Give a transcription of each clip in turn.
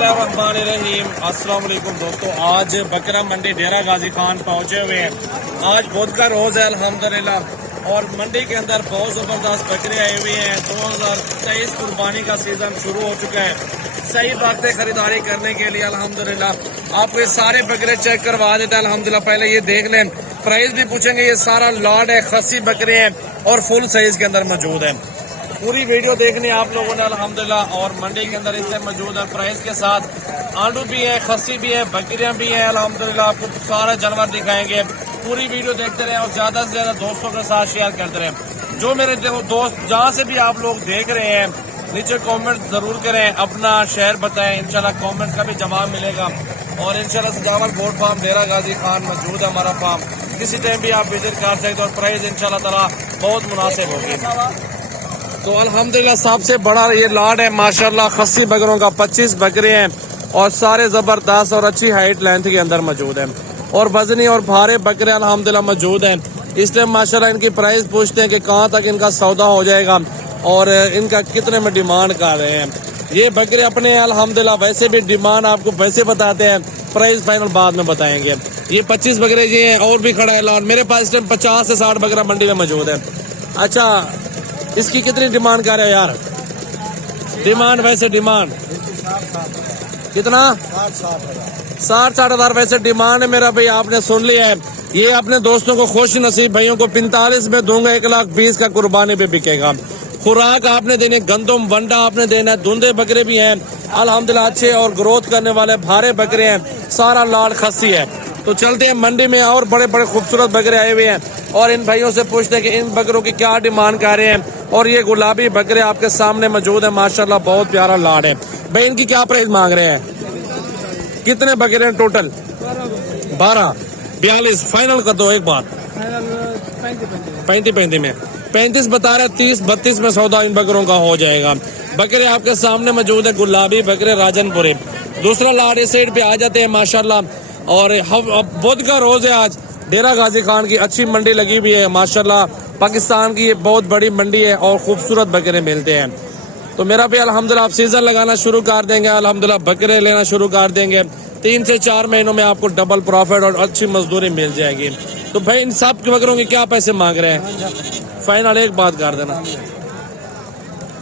बिस्मिल्लाहिर्रहमानिर्रहीम। अस्सलाम वालेकुम दोस्तों, आज बकरा मंडी डेरा गाजी खान पहुंचे हुए हैं। आज बुध का रोज है अल्हम्दुलिल्लाह, और मंडी के अंदर बहुत जबरदस्त बकरे आए हुए हैं। 2023 कुर्बानी का सीजन शुरू हो चुका है। सही बातें खरीदारी करने के लिए अल्हम्दुलिल्लाह आपको ये सारे बकरे चेक करवा देते हैं। अल्हम्दुलिल्लाह पहले ये देख लें, प्राइस भी पूछेंगे। ये सारा लॉट है, खस्सी बकरे हैं और फुल साइज के अंदर मौजूद है। पूरी वीडियो देखनी है आप लोगों ने अल्हम्दुलिल्लाह। और मंडी के अंदर इसमें मौजूद है प्राइस के साथ। आलू भी है, खस्सी भी है, बकरियां भी हैं अल्हम्दुलिल्लाह। आपको सारा जानवर दिखाएंगे। पूरी वीडियो देखते रहे और ज्यादा से ज्यादा दोस्तों के साथ शेयर करते रहे। जो मेरे दोस्त जहाँ से भी आप लोग देख रहे हैं, नीचे कमेंट जरूर करें, अपना शहर बताएं। इंशाल्लाह कमेंट का भी जवाब मिलेगा। और इंशाल्लाह सजावट गोट फार्म डेरा गाजी खान मौजूद है हमारा फार्म। किसी टाइम भी आप विजिट कर सकते हो और प्राइस इंशाल्लाह ताला बहुत मुनासिब होगी। तो अल्हम्दुलिल्लाह सबसे बड़ा ये लॉट है माशाल्लाह खस्सी बकरों का। 25 बकरे हैं और सारे जबरदस्त और अच्छी हाइट लेंथ के अंदर मौजूद हैं। और वजनी और भारे बकरे अल्हम्दुलिल्लाह मौजूद हैं। इसलिए माशाल्लाह इनकी प्राइस पूछते हैं कि कहाँ तक इनका सौदा हो जाएगा और इनका कितने में डिमांड कर रहे हैं। ये बकरे अपने अल्हम्दुलिल्लाह वैसे भी डिमांड आपको वैसे बताते हैं, प्राइस फाइनल बाद में बताएंगे। ये 25 बकरे ये हैं और भी खड़ा है लॉट। मेरे पास इस टाइम 50 से 60 बकरा मंडी में मौजूद है। अच्छा, इसकी कितनी डिमांड कर रहे हैं यार? डिमांड वैसे डिमांड कितना? 60-60 हजार वैसे डिमांड है मेरा भाई। आपने सुन लिया है। ये अपने दोस्तों को खुश नसीब भाइयों को 45 में दूंगा। 1,20,000 का कुर्बानी पे बिकेगा। खुराक आपने देने, गंदम वंडा आपने देना है। धुंधे बकरे भी हैं अल्हम्दुलिल्लाह, अच्छे और ग्रोथ करने वाले भारे बकरे हैं। सारा लाल खस्सी है। तो चलते हैं मंडी में और बड़े बड़े खूबसूरत बकरे आए हुए हैं और इन भाइयों से पूछते हैं कि इन बकरों की क्या डिमांड कर रहे हैं। और ये गुलाबी बकरे आपके सामने मौजूद है माशाल्लाह, बहुत प्यारा लाड है भाई। इनकी क्या प्राइस मांग रहे हैं? कितने बकरे हैं टोटल? 12 42 फाइनल कर दो एक बार। 35 में 35 बता रहे, 30-32 में सौदा इन बकरों का हो जाएगा। बकरे आपके सामने मौजूद है, गुलाबी बकरे राजनपुरी। दूसरा लाड इस साइड पे आ जाते हैं माशाल्लाह। और बुध का रोज है आज। डेरा गाजी खान की अच्छी मंडी लगी हुई है माशाल्लाह। पाकिस्तान की ये बहुत बड़ी मंडी है और खूबसूरत बकरे मिलते हैं। तो मेरा भी अल्हम्दुलिल्लाह आप सीजन लगाना शुरू कर देंगे, अल्हम्दुलिल्लाह बकरे लेना शुरू कर देंगे। 3 से 4 महीनों में आपको डबल प्रॉफिट और अच्छी मजदूरी मिल जाएगी। तो भाई इन सब के बकरों के क्या पैसे मांग रहे हैं? फाइनल एक बात कर देना।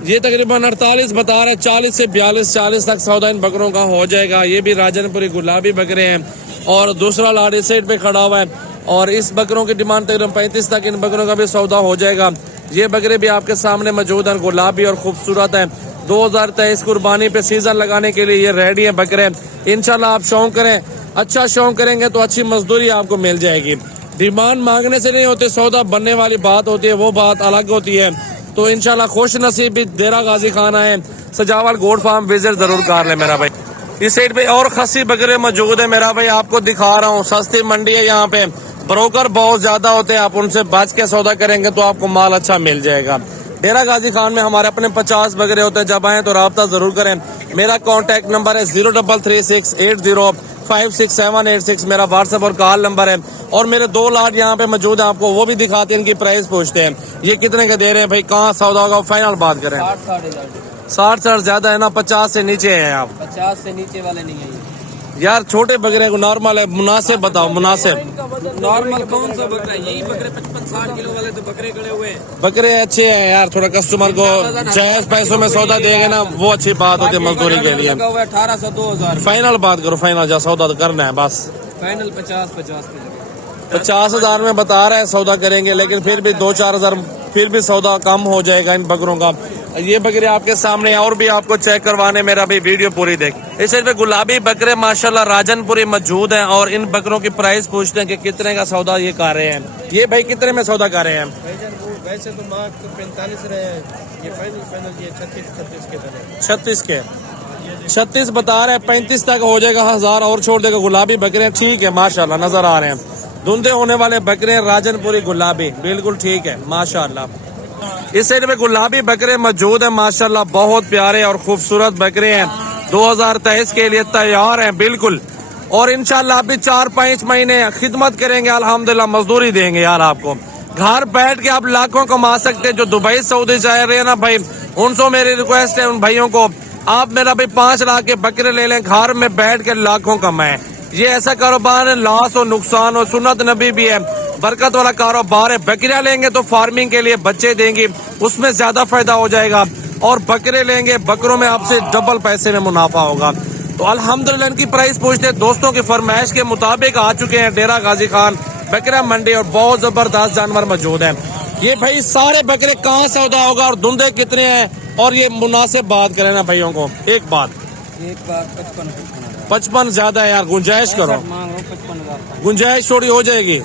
ये तकरीबन 48 बता रहे, 40 से 42-40 तक सौदा इन बकरों का हो जाएगा। ये भी राजनपुरी गुलाबी बकरे हैं। और दूसरा लाड इस साइड पे खड़ा हुआ है और इस बकरों की डिमांड तकरीबन 35 तक इन बकरों का भी सौदा हो जाएगा। ये बकरे भी आपके सामने मौजूद हैं, गुलाबी और खूबसूरत हैं। 2023 कुर्बानी पे सीजन लगाने के लिए ये रेडी है बकरे। इंशाल्लाह आप शौक करें, अच्छा शौक करेंगे तो अच्छी मजदूरी आपको मिल जाएगी। डिमांड मांगने से नहीं होते, सौदा बनने वाली बात होती है, वो बात अलग होती है। तो इंशाल्लाह खुश नसीब भी डेरा गाजी खान आए, सजावट गोट फार्म विजिट जरूर कर ले मेरा भाई। इस साइड पे और खस्सी बकरे मौजूद है मेरा भाई, आपको दिखा रहा हूँ। सस्ती मंडी है यहाँ पे, ब्रोकर बहुत ज्यादा होते हैं। आप उनसे बच के सौदा करेंगे तो आपको माल अच्छा मिल जाएगा। डेरा गाजी खान में हमारे अपने 50 बकरे होते हैं। जब आए तो राब्ता जरूर करें। मेरा कॉन्टेक्ट नंबर है 033680568786। मेरा व्हाट्सएप और कॉल नंबर है। और मेरे 2 लाट यहाँ पे मौजूद है, आपको वो भी दिखाते हैं, इनकी प्राइस पूछते हैं। ये कितने का दे रहे हैं भाई? कहाँ सौदा होगा फाइनल बात करें। 60 ज्यादा है ना, 50 से नीचे है आप? 50 से नीचे वाले नहीं है यार। छोटे बकरे को नॉर्मल है, मुनासिब बताओ मुनासिब। नॉर्मल कौन सा बकरा है? यही बकरे 55-60 किलो वाले तो बकरे खड़े हुए हैं। बकरे अच्छे हैं यार, थोड़ा कस्टमर को जायज पैसों में सौदा देंगे ना, वो अच्छी बात होती है मजदूरी के लिए। 1800-2000 फाइनल बात करो, फाइनल जा सौदा तो करना है बस। फाइनल 50 50,000 में बता रहे हैं सौदा करेंगे, लेकिन फिर भी 2-4 हजार फिर भी सौदा कम हो जाएगा इन बकरों का। ये बकरे आपके सामने और भी आपको चेक करवाने, मेरा भी वीडियो पूरी देख। इस साइड पे गुलाबी बकरे माशाल्लाह राजनपुरी मौजूद हैं और इन बकरों की प्राइस पूछते हैं कि कितने का सौदा ये कर रहे हैं। ये भाई कितने में सौदा कर रहे हैं? वैसे तो मार्क तो 45 रहे हैं, ये फाइनल ये 36 के तरह। 36 के 36 बता रहे हैं, 35 तक हो जाएगा, 1000 और छोड़ देगा। गुलाबी बकरे ठीक है माशाल्लाह, नजर आ रहे हैं। धुंधे होने वाले बकरे राजनपुरी गुलाबी, बिल्कुल ठीक है माशाल्लाह। इस साइड में गुलाबी बकरे मौजूद है माशाल्लाह, बहुत प्यारे और खूबसूरत बकरे हैं। 2023 के लिए तैयार हैं बिल्कुल। और इंशाल्लाह अभी 4-5 महीने खिदमत करेंगे, अल्हम्दुलिल्लाह मजदूरी देंगे यार आपको। घर बैठ के आप लाखों कमा सकते हैं। जो दुबई सऊदी जा रहे हैं ना भाई, उनसे मेरी रिक्वेस्ट है उन भाइयों को, आप मेरा भाई 5 लाख के बकरे ले लें, घर में बैठ के लाखों कमाएं। ये ऐसा कारोबार है, लॉस और नुकसान और सुन्नत नबी भी है, बरकत वाला कारोबार है। बकरियां लेंगे तो फार्मिंग के लिए बच्चे देंगी, उसमें ज्यादा फायदा हो जाएगा, और बकरे लेंगे, बकरों में आपसे डबल पैसे में मुनाफा होगा। तो अल्हम्दुलिल्लाह इनकी प्राइस पूछते हैं, दोस्तों की फरमाइश के मुताबिक आ चुके हैं डेरा गाजी खान बकरा मंडी, और बहुत जबरदस्त जानवर मौजूद है। ये भाई सारे बकरे कहाँ सौदा होगा और धुंधे कितने हैं, और ये मुनासिब बात करें ना भाइयों को। एक बात 55 ज्यादा है यार, गुंजाइश करो, 55,000 गुंजाइश थोड़ी हो जाएगी।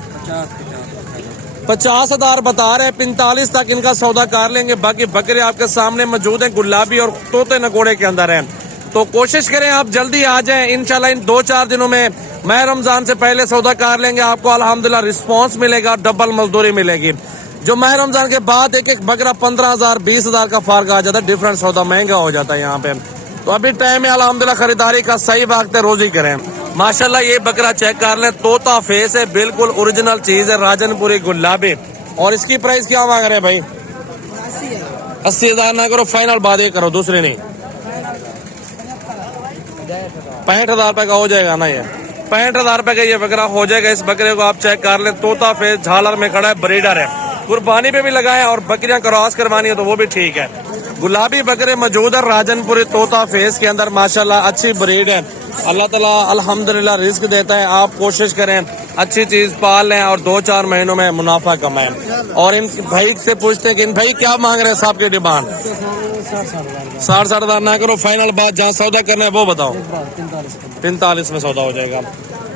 50,000 बता रहे हैं, 45 तक इनका सौदा कर लेंगे। बाकी बकरे आपके सामने मौजूद हैं, गुलाबी और तोते नगोड़े के अंदर हैं। तो कोशिश करें आप जल्दी आ जाएं, इंशाल्लाह इन 2-4 दिनों में माह रमजान से पहले सौदा कर लेंगे। आपको अल्हम्दुलिल्लाह रिस्पांस मिलेगा, डबल मजदूरी मिलेगी। जो माह रमजान के बाद एक एक बकरा 15,000 20,000 का फर्क आ जाता है, डिफरेंट सौदा महंगा हो जाता है यहाँ पे। तो अभी टाइम है अल्हम्दुलिल्लाह, खरीदारी का सही वक्त है, रोजी करें। माशाल्लाह ये बकरा चेक कर लें, तोता फेस है, बिल्कुल ओरिजिनल चीज है, राजनपुरी गुलाबी। और इसकी प्राइस क्या मांग रहे हैं भाई? 80,000 ना करो, फाइनल बात ये करो, दूसरे नहीं। 65,000 रुपए का हो जाएगा ना, ये 65,000 रुपए का ये बकरा हो जाएगा। इस बकरे को आप चेक कर लें, तोता फेस, झालर में खड़ा है, ब्रीडर है, कुर्बानी पे भी लगाए और बकरियां क्रॉस करवानी है तो वो भी ठीक है। गुलाबी बकरे मौजूद है राजनपुरी तोता फेस के अंदर, माशाल्लाह अच्छी ब्रीड है। अल्लाह ताला अल्हम्दुलिल्लाह रिस्क देता है, आप कोशिश करें अच्छी चीज पाल लें और 2-4 महीनों में मुनाफा कमाएं। और इन भाई से पूछते हैं कि इन भाई क्या मांग रहे हैं, साहब की डिमांड 60,000 ना करो, फाइनल बात जहाँ सौदा करना है वो बताओ। 45 में सौदा हो जाएगा।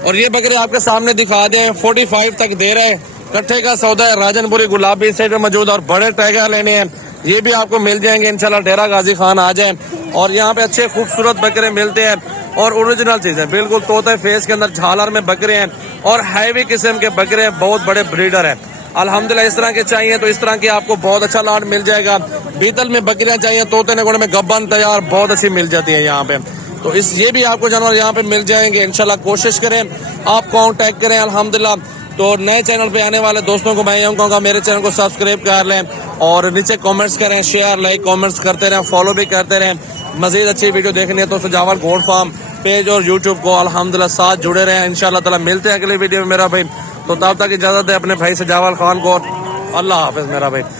और ये बकरे आपके सामने दिखा दें, 45 तक दे रहे हैं, कट्ठे का सौदा है, राजनपुरी गुलाबी सेट में मौजूद। और बड़े टाइगर लेने हैं, ये भी आपको मिल जाएंगे इंशाल्लाह, डेरा गाजी खान आ जाए। और यहाँ पे अच्छे खूबसूरत बकरे मिलते हैं और ओरिजिनल चीज है, बिल्कुल तोते फेस के अंदर झालर में बकरे हैं और हैवी किस्म के बकरे हैं, बहुत बड़े ब्रीडर हैं। अल्हम्दुलिल्लाह इस तरह के चाहिए तो इस तरह के आपको बहुत अच्छा लाट मिल जाएगा। बीतल में बकरियां चाहिए, तोते नगोड़े में गब्बन तैयार बहुत अच्छी मिल जाती है यहाँ पे। तो इस ये भी आपको जानवर यहाँ पे मिल जाएंगे इंशाल्लाह, कोशिश करें आप कांटेक्ट करें। अल्हम्दुलिल्लाह तो नए चैनल पे आने वाले दोस्तों को मैं यूँ कहूँगा मेरे चैनल को सब्सक्राइब कर लें और नीचे कमेंट्स करें, शेयर लाइक कमेंट्स करते रहें, फॉलो भी करते रहें। मजीद अच्छी वीडियो देखनी है तो सजावल गोल्ड फार्म पेज और यूट्यूब को अल्हम्दुलिल्लाह साथ जुड़े रहें। इंशाल्लाह ताला मिलते हैं अगले वीडियो में मेरा भाई। तो तब तक इजाजत है अपने भाई सजावल खान को। अल्लाह हाफिज मेरा भाई।